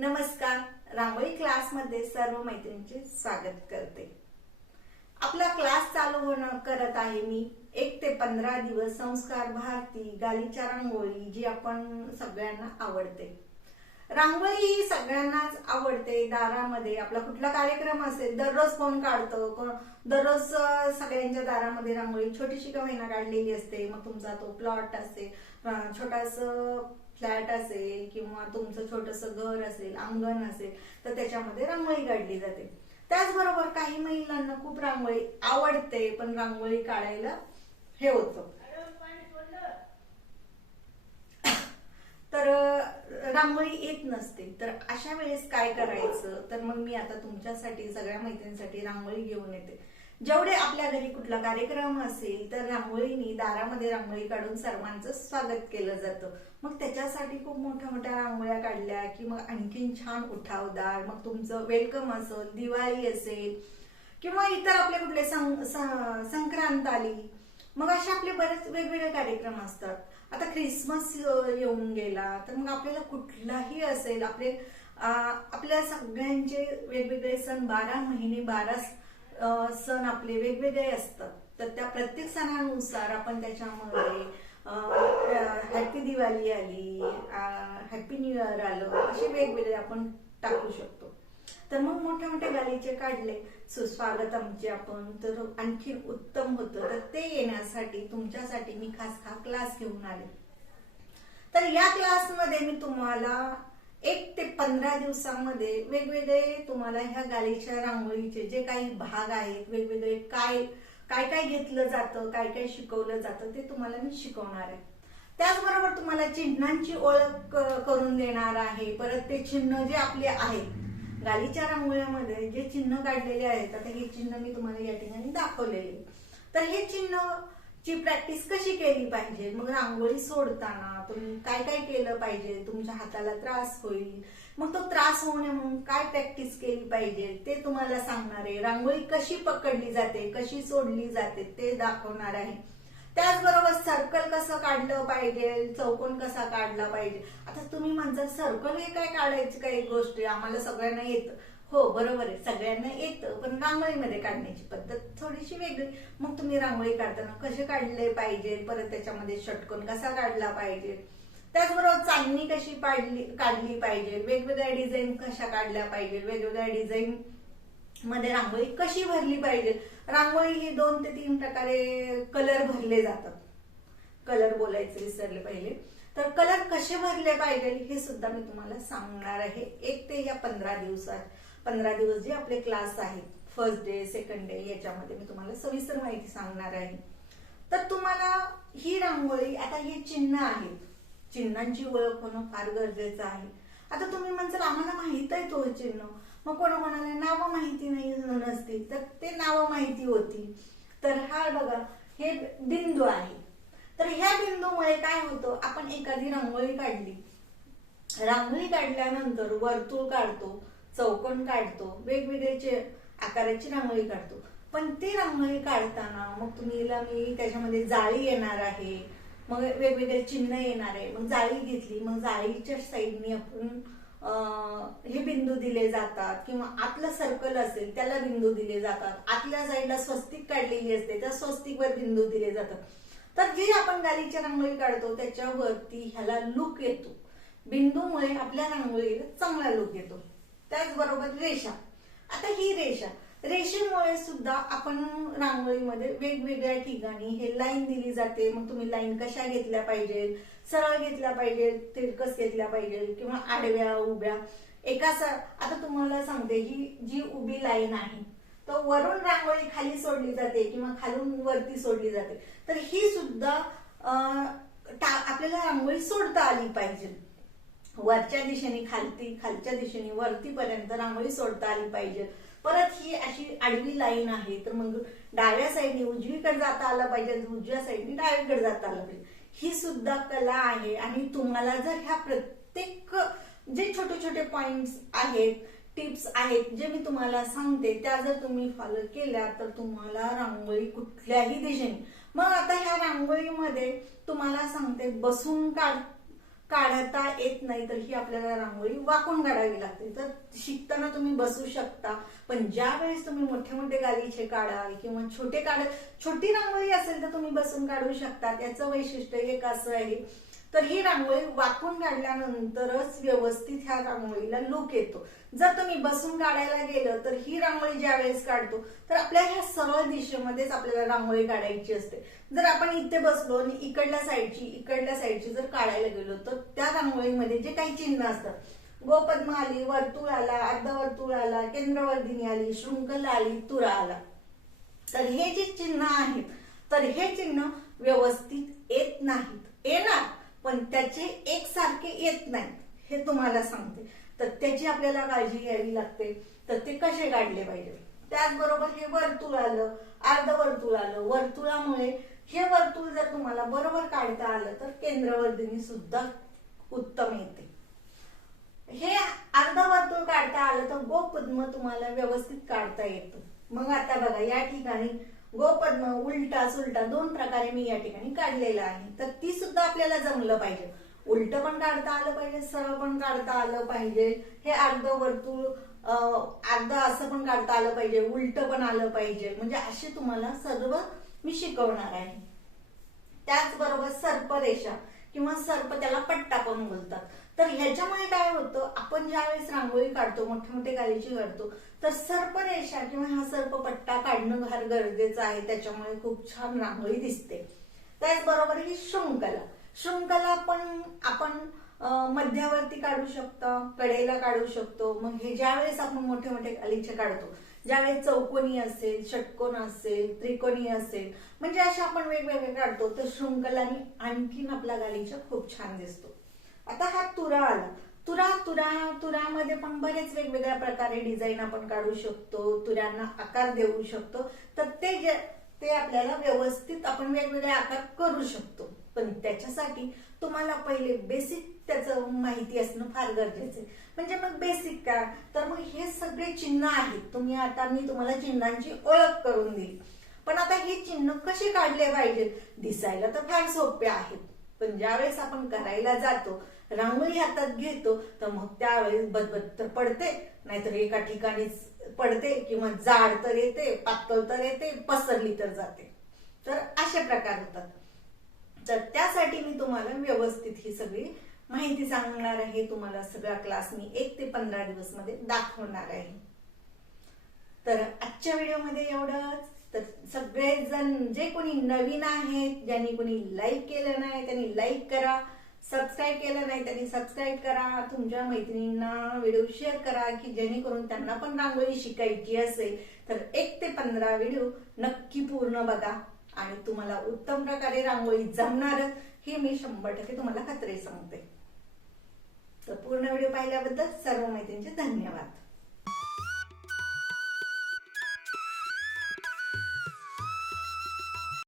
नमस्कार. रांगोळी क्लासमध्ये सर्व मैत्रिणींचे स्वागत करते. आपला क्लास चालू होणं करत आहे मी. एक ते पंधरा दिवस संस्कार भारती गालीच्या रांगोळी जी आपण सगळ्यांना आवडते. रांगोळी ही सगळ्यांनाच आवडते. दारामध्ये आपला कुठला कार्यक्रम असेल दररोज कोण काढतं? कोण दररोज सगळ्यांच्या दारामध्ये रांगोळी छोटीशी का महिना काढलेली असते. मग तुमचा तो प्लॉट असेल. छोटासा फ्लॅट असेल किंवा तुमचं छोटस घर असेल अंगण असेल तर त्याच्यामध्ये रांगोळी काढली जाते. त्याचबरोबर काही महिलांना खूप रांगोळी आवडते पण रांगोळी काढायला हे होतं. तर रांगोळी येत नसते. तर अशा वेळेस काय करायचं? तर मग मी आता तुमच्यासाठी सगळ्या मैत्रिणींसाठी रांगोळी घेऊन येते. जेवढे आपल्या घरी कुठला कार्यक्रम असेल तर रांगोळीनी दारामध्ये रांगोळी काढून सर्वांचं स्वागत केलं जातं. मग त्याच्यासाठी खूप मोठ्या मोठ्या रांगोळ्या काढल्या की मग आणखीन छान उठावदार मग तुमचं वेलकम असेल दिवाळी असेल किंवा इतर आपले कुठले सं- संक्रांत आली मग असे आपले बरेच वेगवेगळे कार्यक्रम असतात. आता ख्रिसमस येऊन गेला तर मग आपल्याला कुठलाही असेल आपले आपल्या सगळ्यांचे वेगवेगळे सण बारा महिने बारा सण आपले वेगवेगळे असतात. तर त्या प्रत्येक सणानुसार आपण त्याच्यामध्ये हॅपी दिवाळी आली हॅपी न्यू इयर आलं असे वेगवेगळे आपण टाकू शकतो. तर मग मोठ्या मोठे गालीचे काढले. सुस्वागत आमचे आपण तर आणखी उत्तम होतं. तर ते येण्यासाठी तुमच्यासाठी मी खास हा क्लास घेऊन आले. तर या क्लासमध्ये मी तुम्हाला एक ते पंधरा दिवसामध्ये वेगवेगळे तुम्हाला ह्या गालीच्या रांगोळीचे जे काही भाग आहेत वेगवेगळे काय काय काय घेतलं जातं काय काय शिकवलं जातं ते तुम्हाला मी शिकवणार आहे. त्याचबरोबर तुम्हाला चिन्हांची ओळख करून देणार आहे. परत ते चिन्ह जे आपले आहेत गालीच्या रांगोळ्यामध्ये जे चिन्ह काढलेले आहेत आता हे चिन्ह मी तुम्हाला या ठिकाणी दाखवलेले. तर हे चिन्ह ची प्रॅक्टिस कशी केली पाहिजे? मग रांगोळी सोडताना तुम्ही काय काय केलं पाहिजे? तुमच्या हाताला त्रास होईल. मग तो त्रास होऊ नये म्हणून काय प्रॅक्टिस केली पाहिजे? ते तुम्हाला सांगणार आहे. रांगोळी कशी पकडली जाते कशी सोडली जाते ते दाखवणार आहे. त्याचबरोबर सर्कल कसं काढलं पाहिजे? चौकोन कसा काढला पाहिजे? आता तुम्ही म्हणता सर्कल हे काय काढायची काही गोष्ट आम्हाला सगळ्यांना येतं. हो बरोबर आहे. सगळ्यांना येतं पण रांगोळीमध्ये काढण्याची पद्धत थोडीशी वेगळी. मग तुम्ही रांगोळी काढताना कसे काढले पाहिजे? परत त्याच्यामध्ये षटकोन कसा काढला पाहिजे? त्याचबरोबर चांदणी कशी पाडली काढली पाहिजे? वेगवेगळ्या डिझाईन कशा काढल्या पाहिजे? वेगवेगळ्या डिझाईन मध्ये रांगोळी कशी भरली पाहिजे? रांगोळी ही दोन ते तीन प्रकारे कलर भरले जातात. कलर बोलायचे विसरले पहिले. तर कलर कसे भरले पाहिजे हे सुद्धा मी तुम्हाला सांगणार आहे. एक ते या पंधरा दिवसात. पंधरा दिवस जे आपले क्लास आहेत फर्स्ट डे सेकंड डे याच्यामध्ये मी तुम्हाला सविस्तर माहिती सांगणार आहे. तर तुम्हाला ही रांगोळी आता हे चिन्ह आहेत. चिन्हांची ओळख होणं फार गरजेचं आहे. आता तुम्ही म्हणसाल आम्हाला माहीत आहे तो चिन्ह. मग कोणाकोणाला नावं माहिती नाही नसतील तर ते नावं माहिती होती. तर हा बघा हे बिंदू आहे. तर ह्या बिंदूमुळे काय होतं? आपण एखादी रांगोळी काढली. रांगोळी काढल्यानंतर वर्तुळ काढतो. चौकोन काढतो वेगवेगळे आकाराची रांगोळी काढतो. पण ती रांगोळी काढताना मग तुम्हीला मी त्याच्यामध्ये जाळी येणार आहे मग वेगवेगळे चिन्ह येणार आहे मग जाळी घेतली मग जाळीच्या साईडनी आपण हे बिंदू दिले जातात किंवा आतलं सर्कल असेल त्याला बिंदू दिले जातात. आतल्या साईडला स्वस्तिक काढलेली असते त्या स्वस्तिकवर बिंदू दिले जातात. तर जे आपण गालीच्या रांगोळी काढतो त्याच्यावरती ह्याला लुक येतो. बिंदूमुळे आपल्या रांगोळीला चांगला लुक येतो. त्याचबरोबर रेषा. आता ही रेषा. रेषेमुळे सुद्धा आपण रांगोळीमध्ये वेगवेगळ्या ठिकाणी हे लाईन दिली जाते. मग तुम्ही लाईन कशा घेतल्या पाहिजेत? सरळ घेतल्या पाहिजेत तिरकस घेतल्या पाहिजेत किंवा आडव्या उभ्या? एका सर आता तुम्हाला सांगते ही जी उभी लाईन आहे तर वरून रांगोळी खाली सोडली जाते किंवा खालून वरती सोडली जाते. तर ही सुद्धा आपल्याला रांगोळी सोडता आली पाहिजे. वरच्या दिशेने खालती खालच्या दिशेने वरतीपर्यंत रांगोळी सोडता आली पाहिजे. परत ही अशी आडवी लाईन आहे तर मग डाव्या साईडने उजवीकडे जाता आलं पाहिजे उजव्या साईडने डावीकडे जाता आलं पाहिजे. ही सुद्धा कला आहे आणि तुम्हाला जर ह्या प्रत्येक जे छोटे छोटे पॉइंट्स आहेत टिप्स आहेत जे मी तुम्हाला सांगते त्या जर तुम्ही फॉलो केल्या तर तुम्हाला रांगोळी कुठल्याही दिशेने. मग आता ह्या रांगोळीमध्ये तुम्हाला सांगते बसून काढ काढता येत नाही तर ही आपल्याला रांगोळी वाकून काढावी लागते. तर शिकताना तुम्ही बसू शकता पण ज्या वेळेस तुम्ही मोठे मोठे गालीचे काढाल किंवा छोटे काढ छोटी रांगोळी असेल तर तुम्ही बसून काढू शकता. त्याचं वैशिष्ट्य एक असं आहे तर ही रांगोळी वाकून काढल्यानंतरच व्यवस्थित ह्या रांगोळीला लुक येतो. जर तुम्ही बसून काढायला गेलं तर ही रांगोळी ज्या वेळेस काढतो तर आपल्या ह्या सरळ दिशेमध्येच आपल्याला रांगोळी काढायची असते. जर आपण इथे बसलो आणि इकडल्या साईडची इकडल्या साईडची जर काढायला गेलो तर त्या रांगोळीमध्ये जे काही चिन्ह असतात गोपद्म आली वर्तुळ आला अर्धवर्तुळ आला केंद्रवर्धिनी आली शृंखला आली तुरा आला. तर हे जे चिन्ह आहेत तर हे चिन्ह व्यवस्थित येत नाहीत. येणार. पण त्याचे एकसारखे येत नाहीत हे तुम्हाला सांगते. तर त्याची आपल्याला काळजी घ्यावी लागते. तर ते कसे काढले पाहिजे? त्याचबरोबर हे वर्तुळ आलं अर्धवर्तुळ आलं. वर्तुळामुळे हे वर्तुळ जर तुम्हाला बरोबर काढता आलं तर केंद्रवर्धिनी सुद्धा उत्तम येते. हे अर्धवर्तुळ काढता आलं तर गोपद्म तुम्हाला व्यवस्थित काढता येतो. मग आता बघा या ठिकाणी गोपद्म उलटा सुलटा दोन प्रकारे मी या ठिकाणी काढलेला आहे. तर ती सुद्धा आपल्याला जमलं पाहिजे. उलट पण काढता आलं पाहिजे सरळ पण काढता आलं पाहिजे. हे अर्ध वर्तुळ अर्ध असं पण काढता आलं पाहिजे उलट पण आलं पाहिजे. म्हणजे असे तुम्हाला सर्व मी शिकवणार आहे. त्याचबरोबर सर्परेषा किंवा सर्प त्याला पट्टा पण बोलतात. तर ह्याच्यामुळे काय होतं आपण ज्यावेळेस रांगोळी काढतो मोठे मोठे गालीची काढतो तर सर्परेषा किंवा हा सर्पपट्टा काढणं फार गरजेचं आहे. त्याच्यामुळे खूप छान रांगोळी दिसते. त्याचबरोबर ही शृंखला. शृंखला पण आपण मध्यावरती काढू शकतो कडेला काढू शकतो. मग हे ज्यावेळेस आपण मोठे मोठे गालीचे काढतो ज्यावेळेस चौकोनी असेल षटकोन असेल त्रिकोणी असेल म्हणजे अशा आपण वेगवेगळे काढतो. तर शृंखलानी आणखीन आपला गालीचा खूप छान दिसतो. आता हा तुरा आला तुरा तुरा तुरामध्ये पण बरेच वेगवेगळ्या प्रकारे डिझाईन आपण काढू शकतो तुऱ्यांना आकार देऊ शकतो. तर ते जे ते आपल्याला व्यवस्थित आपण वेगवेगळे आकार करू शकतो. पण त्याच्यासाठी तुम्हाला पहिले बेसिक त्याचं माहिती असणं फार गरजेचं आहे. म्हणजे मग बेसिक काय तर मग हे सगळे चिन्ह आहेत. तुम्ही आता मी तुम्हाला चिन्हांची ओळख करून दिली पण आता हे चिन्ह कसे काढले पाहिजे? दिसायला तर फार सोपे आहेत. पण ज्यावेळेस आपण करायला जातो रांगोळी हातात घेतो तर मग त्यावेळेस बदबद तर पडते. नाहीतर एका ठिकाणीच पडते किंवा जाड तर येते पातळ तर येते पसरली तर जाते. तर असे प्रकार होतात. तर त्यासाठी मी तुम्हाला व्यवस्थित ही सगळी माहिती सांगणार आहे. तुम्हाला सगळा क्लास मी एक ते पंधरा दिवसमध्ये दाखवणार आहे. तर आजच्या व्हिडिओमध्ये एवढंच. तर जे कोणी नवीन आहेत ज्यांनी कोणी लाईक केलं नाही त्यांनी लाईक करा. सबस्क्राईब केलं नाही त्यांनी सबस्क्राईब करा. तुमच्या मैत्रिणींना व्हिडिओ शेअर करा की जेणेकरून त्यांना पण रांगोळी शिकायची असेल तर एक ते पंधरा व्हिडिओ नक्की पूर्ण बघा. आणि तुम्हाला उत्तम प्रकारे रांगोळी जमणार. हे मी शंभर टक्के तुम्हाला खात्री सांगते. तर पूर्ण व्हिडिओ पाहिल्याबद्दल सर्व मैत्रिणींचे धन्यवाद.